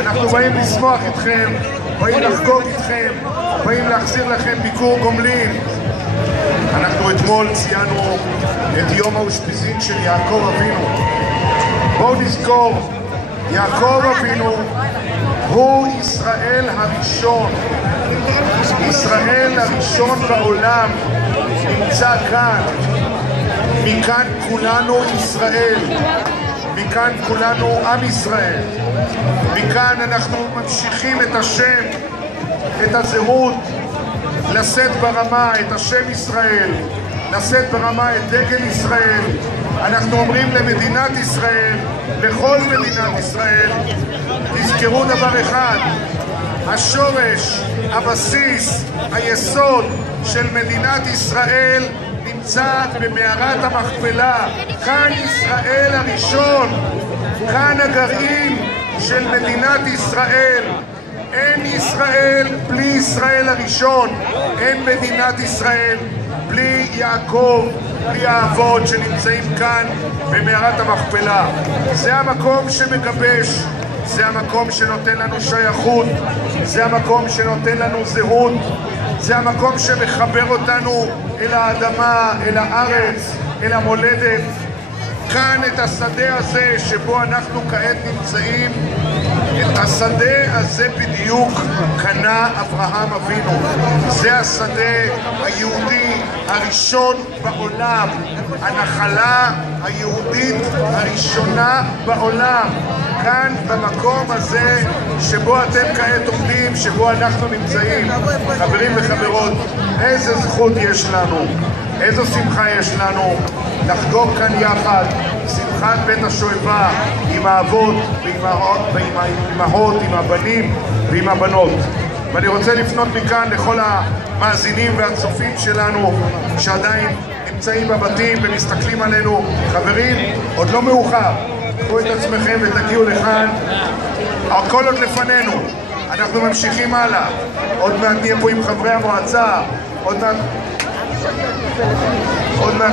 אנחנו באים לשמוח איתכם, באים לחגוג איתכם, באים להחזיר לכם ביקור גומלין. אנחנו אתמול ציינו את יום האושפיזין של יעקב אבינו. בואו נזכור, יעקב אבינו הוא ישראל הראשון. ישראל הראשון בעולם נמצא כאן. מכאן כולנו ישראל. מכאן כולנו עם ישראל. מכאן אנחנו ממשיכים את השם, את הזהות, לשאת ברמה את השם ישראל, לשאת ברמה את דגל ישראל. אנחנו אומרים למדינת ישראל, לכל מדינת ישראל, תזכרו דבר אחד, השורש, הבסיס, היסוד של מדינת ישראל נמצא במערת המכפלה. כאן ישראל הראשון, כאן הגרעין של מדינת ישראל. אין ישראל בלי ישראל הראשון, אין מדינת ישראל בלי יעקב, בלי האבות שנמצאים כאן במערת המכפלה. זה המקום שמגבש, זה המקום שנותן לנו שייכות, זה המקום שנותן לנו זהות, זה המקום שמחבר אותנו אל האדמה, אל הארץ, אל המולדת. כאן את השדה הזה שבו אנחנו כעת נמצאים, את השדה הזה בדיוק קנה אברהם אבינו. זה השדה היהודי הראשון בעולם, הנחלה היהודית הראשונה בעולם. כאן במקום הזה שבו אתם כעת עומדים, שבו אנחנו נמצאים. חברים וחברות, איזה זכות יש לנו, איזו שמחה יש לנו לחגוג כאן יחד שמחת בית השואבה עם האבות ועם האימהות, עם הבנים ועם הבנות. ואני רוצה לפנות מכאן לכל המאזינים והצופים שלנו שעדיין נמצאים בבתים ומסתכלים עלינו. חברים, עוד לא מאוחר, קחו את עצמכם ותגיעו לכאן, הכל עוד לפנינו, אנחנו ממשיכים הלאה. עוד מעט נהיה פה עם חברי המועצה, עוד מעט